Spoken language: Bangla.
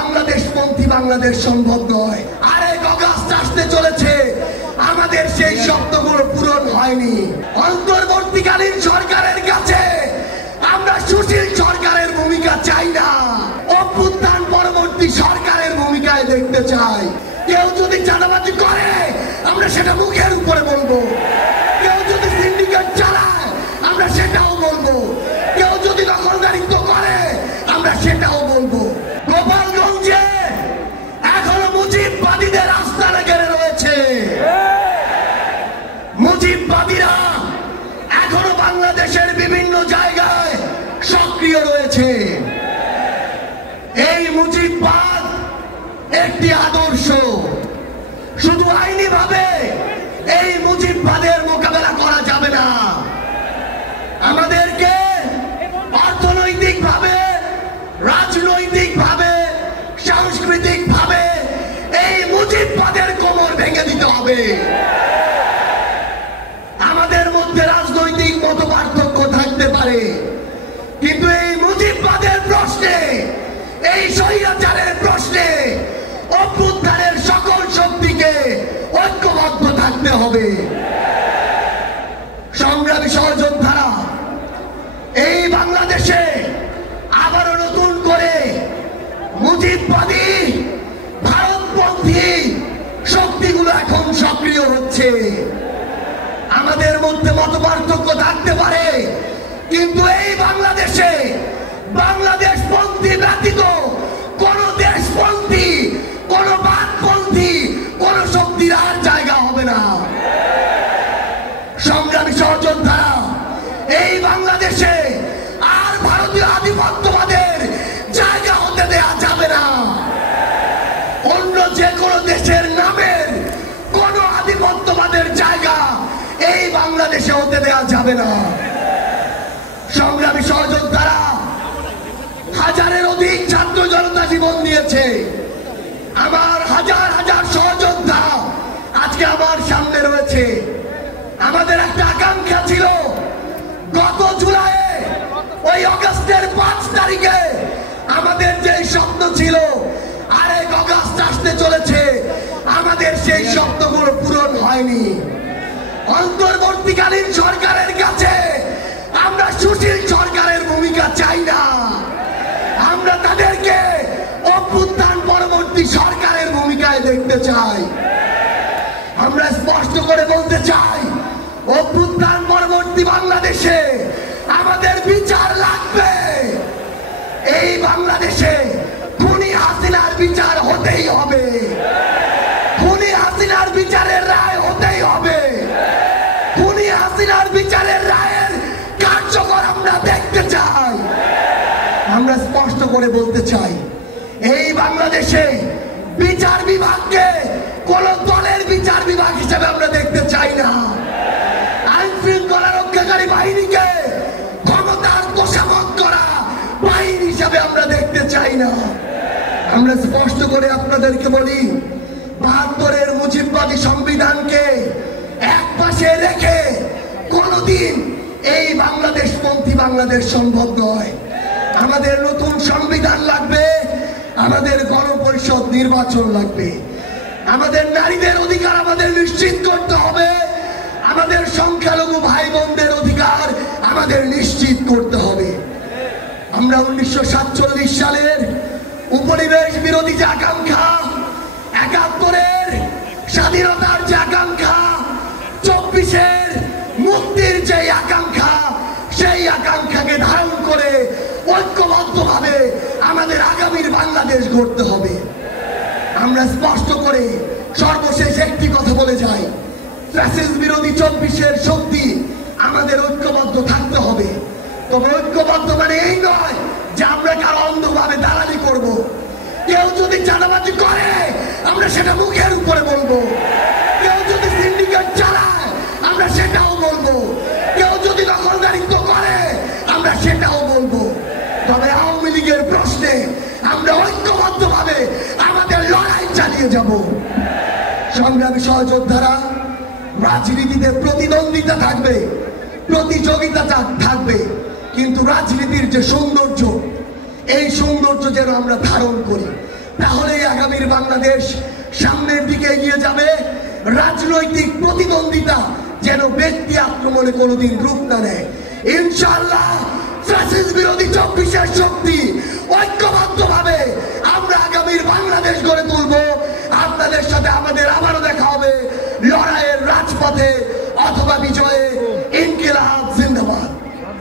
বাংলাদেশপন্থী বাংলাদেশ সম্ভব নয়। আরেক অগাস্ট আসতে চলেছে, আমাদের সেই স্বপ্নগুলো পূরণ হয়নি। অন্তর্বর্তীকালীন সরকারের কাছে আমরা সুশীল সরকারের ভূমিকা চাই না, অভ্যুত্থান পরবর্তী সরকারের ভূমিকায় দেখতে চাই। কেউ যদি চাঁদাবাজি করে আমরা সেটা মুখের উপরে বলবো, কেউ যদি সিন্ডিকেট চালায় আমরা সেটাও বলবো, কেউ যদি দখলদারিত্ব করে আমরা সেটাও বলবো। গোপালগঞ্জে এখনো মুজিববাদীদের আস্তানা ঘিরে রয়েছে। মুজিববাদীরা এখনো বাংলাদেশের বিভিন্ন জায়গায় সক্রিয় রয়েছে। এই মুজিববাদ একটি আদর্শ, শুধু আইনি ভাবে এই মুজিববাদের মোকাবেলা করা যাবে না। আমাদেরকে অর্থনৈতিক ভাবে, রাজনৈতিক ভাবে, সাংস্কৃতিক ভাবে এই মুজিববাদের কোমর ভেঙে দিতে হবে। আমাদের মধ্যে রাজনৈতিক মতপার্থক্য থাকতে পারে, কিন্তু এই মুজিববাদের প্রশ্নে, এই স্বৈরাচারের প্রশ্নে অভ্যুত্থানের সকল শক্তিকে ঐক্যবদ্ধ থাকতে হবে। সংগ্রামী সহযোদ্ধারা, এই বাংলাদেশে আবারও নতুন করে মুজিববাদী ভারতপন্থী শক্তিগুলো এখন সক্রিয় হচ্ছে। আমাদের মধ্যে মতপার্থক্য থাকতে পারে, কিন্তু এই বাংলাদেশে বাংলাদেশপন্থী ব্যতীত কোন দেশপন্থী, কোন বামপন্থী, কোন শক্তির আর জায়গা হবে না। সংগ্রামী সহযোদ্ধারা, এই বাংলাদেশে আর ভারতীয় আধিপত্যবাদের জায়গা হতে দেয়া যাবে না। অন্য যে কোনো দেশের নামের কোন আধিপত্যবাদের জায়গা এই বাংলাদেশে হতে দেয়া যাবে না। সংগ্রামী সহযোদ্ধারা, হাজারের অধিক ছাত্র জনতা জীবন দিয়েছে। আমার হাজার হাজার সহযোদ্ধা আজকে আমার সামনে রয়েছে। আমাদের একটা আকাঙ্ক্ষা ছিল, গত জুলাইয়ে ওই অগাস্টের 5 তারিখে আমাদের যে স্বপ্ন ছিল, আরেক অগাস্ট আসতে চলেছে, আমাদের সেই স্বপ্নগুলো পূরণ হয়নি। অন্তর্বর্তীকালীন সরকারের কাছে আমরা সুশীল সরকারের ভূমিকা চাই না, আমরা তাদেরকে অভ্যুত্থান পরবর্তী সরকারের ভূমিকায় দেখতে চাই। আমরা স্পষ্ট করে বলতে চাই, অভ্যুত্থান পরবর্তী বাংলাদেশে আমাদের বিচার লাগবে। এই বাংলাদেশে খুনি হাসিনার বিচার হতেই হবে, খুনি হাসিনার বিচারের রায় হতেই হবে, খুনি হাসিনার বিচারের রায়ের কার্যকর আমরা দেখতে চাই। আমরা স্পষ্ট করে বলতে চাই, এই বাংলাদেশে বিচার বিভাগকে কোন দলের বিচার বিভাগ হিসেবে আমরা দেখতে চাই না। আইন শৃঙ্খলা রক্ষাকারী বাহিনীকে ক্ষমতার তোষামত করা বাহিনী হিসাবে আমরা দেখতে চাই না। আমরা স্পষ্ট করে আপনাদেরকে বলি, ৭২-এর মুজিববাদী সংবিধানকে এক পাশে রেখে কোনদিন এই বাংলাদেশপন্থী বাংলাদেশ সম্ভব নয়। আমাদের নতুন সংবিধান লাগবে, আমাদের গণপরিষদ নির্বাচন লাগবে, আমাদের নারীদের অধিকার আমাদের নিশ্চিত করতে হবে, আমাদের সংখ্যালঘু ভাই বোনদের অধিকার আমাদের নিশ্চিত করতে হবে। আমরা 1947 সালের উপনিবেশ বিরোধী যে আকাঙ্ক্ষা, ৭১-এর স্বাধীনতার যে আকাঙ্ক্ষা, ২৪-এর মুক্তির যে আকাঙ্ক্ষা, সেই আকাঙ্ক্ষাকে ধারণ করে ঐক্যবদ্ধভাবে আমাদের আগামীর বাংলাদেশ গড়তে হবে। আমরা স্পষ্ট করে সর্বশেষ একটি কথা বলে যাই, ফ্যাসিস্ট বিরোধী ২৪-এর শক্তি আমাদের ঐক্যবদ্ধ থাকতে হবে। তবে ঐক্যবদ্ধ মানে এই নয় যে আমরা কারো অন্ধভাবে দালালি করব। কেউ যদি চাঁদাবাজি করে আমরা সেটা মুখের উপরে বলবো, কেউ যদি সিন্ডিকেট চালায় আমরা সেটাও বলবো, কেউ যদি দখলদারিত্ব করে আমরা সেটাও বলবো। তবে আওয়ামী লীগের প্রশ্নে আমরা ঐক্যবদ্ধভাবে আমাদের লড়াই চালিয়ে যাব। সংগ্রামী সহযোদ্ধারা, রাজনীতিতে প্রতিদ্বন্দ্বিতা থাকবে, প্রতিযোগিতা থাকবে, কিন্তু রাজনীতির যে সৌন্দর্য, এই সৌন্দর্য যেন আমরা ধারণ করি। তাহলেই আগামীর বাংলাদেশ সামনের দিকে এগিয়ে যাবে। রাজনৈতিক প্রতিদ্বন্দ্বিতা যেন ব্যক্তি আক্রমণে কোনোদিন রূপ না নেয়। ইনশাআল্লাহ ফ্যাসিস্ট বিরোধী 24 শক্তি ঐক্যবদ্ধভাবে আমরা আগামীর বাংলাদেশ গড়ে তুলব। আপনাদের সাথে আমাদের আবারও দেখা হবে লড়াইয়ের রাজপথে অথবা বিজয়ে।